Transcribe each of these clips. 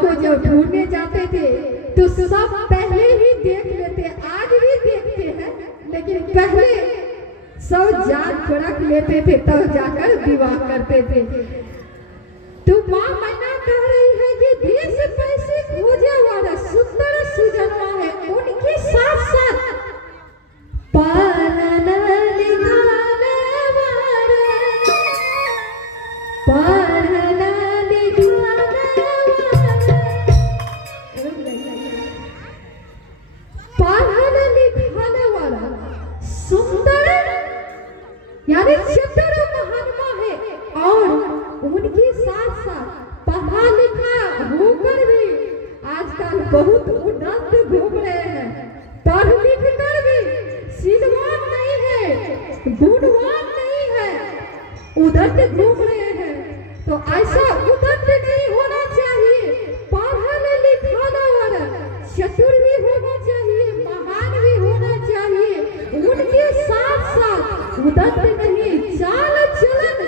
को जब ढूंढने जाते थे तो सब पहले ही देख लेते, आज भी देखते हैं, लेकिन पहले सब जान परख लेते थे तब जाकर विवाह करते थे। तो माँ मैना कह रही है कि देश पैसे खोजे वाला सुंदर सुजनवा है, उनके साथ साथ पालन लिखाने वाले, पढ़न लिखाने वाला सुंदर यानी चतुर महात्मा है, और उनके साथ साथ पढ़ा लिखा होकर भी आजकल बहुत उन्नत घूम रहे हैं, पढ़ लिख कर भी सिद्धवान नहीं है, गुणवान नहीं है, उदंड घूम रहे हैं। तो ऐसा उदंड नहीं होना चाहिए, पढ़ा लिखा वाला चतुर भी होना चाहिए, महान भी होना चाहिए, उनके साथ साथ उदंड नहीं, चाल चलन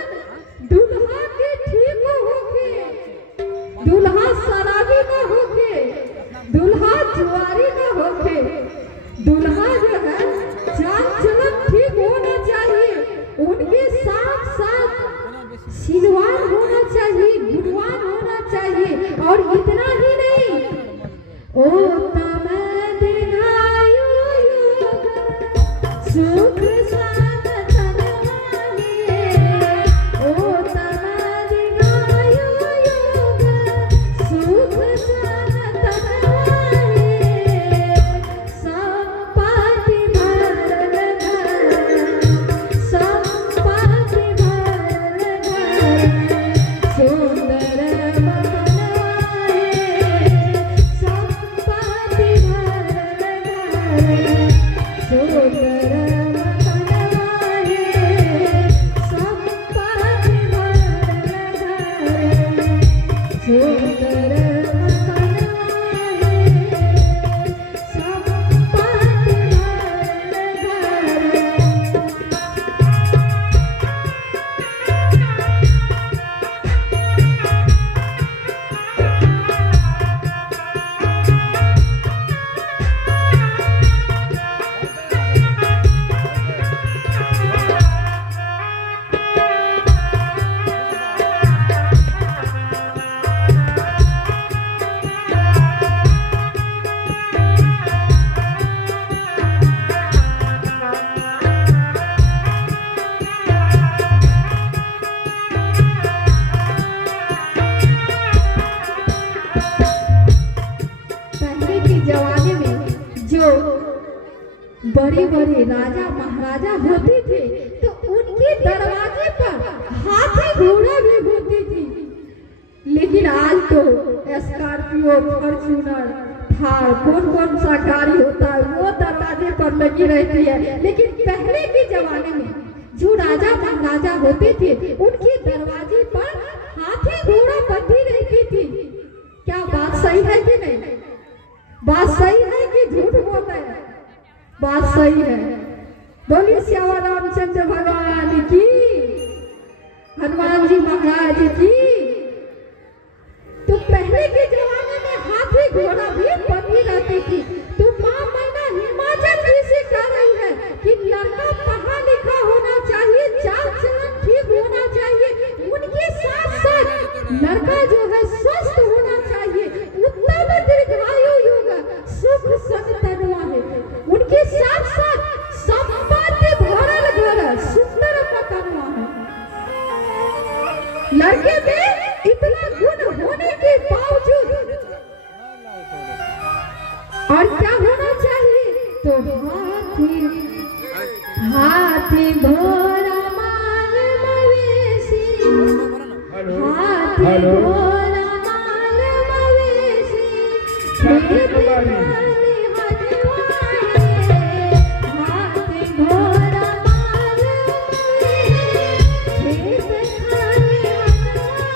दुल्हा के ठीक होके, दुल्हा शराबी न होके, दुल्हा जुआरी न होके, दुल्हा जो है चाल चलन ठीक होना चाहिए, उनके साथ साथ सिद्धवान होना चाहिए, गुणवान होना चाहिए। और इतना ही नहीं, ओ तम दीर्घायु सुख बड़े बड़े राजा महाराजा होते थे तो उनके दरवाजे पर हाथी घोड़ा भी होती थी, लेकिन आज तो स्कॉर्पियो, फॉर्च्यूनर, थार, कौन कौन सा गाड़ी होता है वो दरवाजे पर लगी रहती है। लेकिन पहले के जमाने में जो राजा महाराजा होते थे उनके दरवाजे पर हाथी घोड़ा बंधी रहती थी। क्या बात सही है कि नहीं? बात सही है कि झूठ बोल रहे हैं? बात सही है। बोलिए श्यामा रामचंद्र भगवान की, हनुमान जी महाराज की। तो पहले के जमाने में हाथी घोड़ा भी बंधी रहती थी। तो माँ मैना हिमाचल जी से कह रही है कि लड़का पढ़ा लिखा होना चाहिए, चाल चलन ठीक होना चाहिए, उनके साथ साथ लड़का जो है स्वस्थ होना चाहिए, उत्तम दीर्घायु योग सुख संतनवा है, उनके साथ साथ संपत्ति भरल घर सुंदर मकानवा है। लड़के में इतना गुण होने के बावजूद और क्या होना चाहिए? तो हाथी घोड़ा माल मवेशी, हाथी घोड़ा माल मवेशी, खेत खाली हजवाए, हाथी घोड़ा माल मवेशी, खेत खाली हजवाए,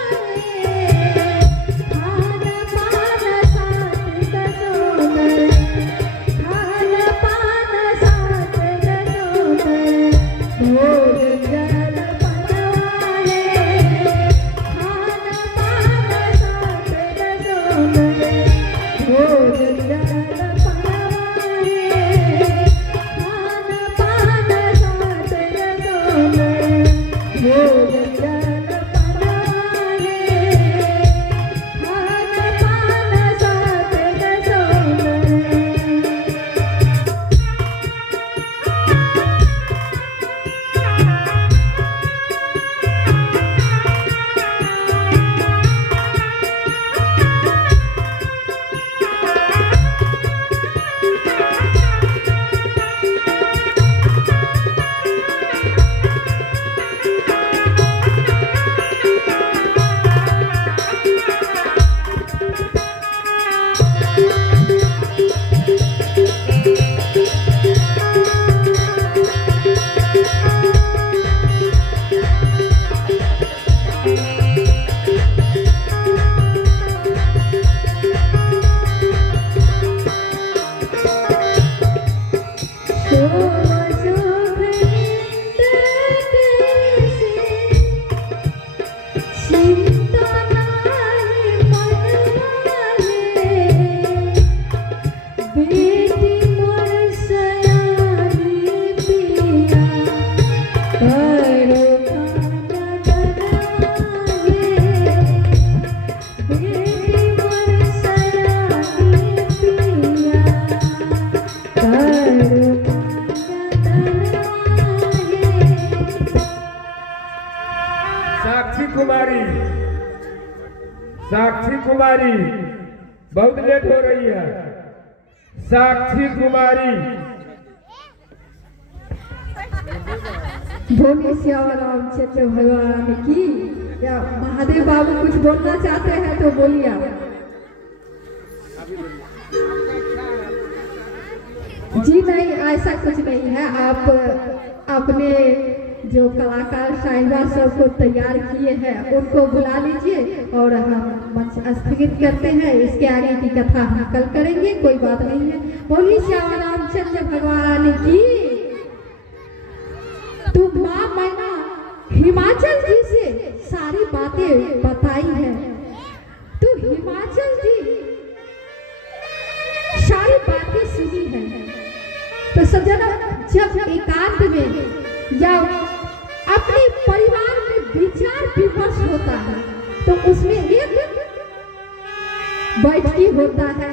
साक्षी कुमारी, साक्षी कुमारी बहुत लेट हो रही है। साक्षी कुमारी। बोले श्याम रामचंद्र भगवान की। या महादेव बाबू कुछ बोलना चाहते हैं तो बोलिए आप। जी नहीं, ऐसा कुछ नहीं है। आप अपने जो कलाकार साहिबा सबको तैयार किए हैं उनको बुला लीजिए और हम मंच स्थगित करते हैं। इसके आगे की कथा हम कल करेंगे, कोई बात नहीं है। बोलिए श्याम रामचंद्र भगवान की। तो माँ मैना हिमाचल जी से सारी बातें बताई है, तो हिमाचल जी सारी बातें सुनी है। तो सज्जनों, जब एकांत में या अपने परिवार में विचार विमर्श होता है तो उसमें एक बैठकी होता है,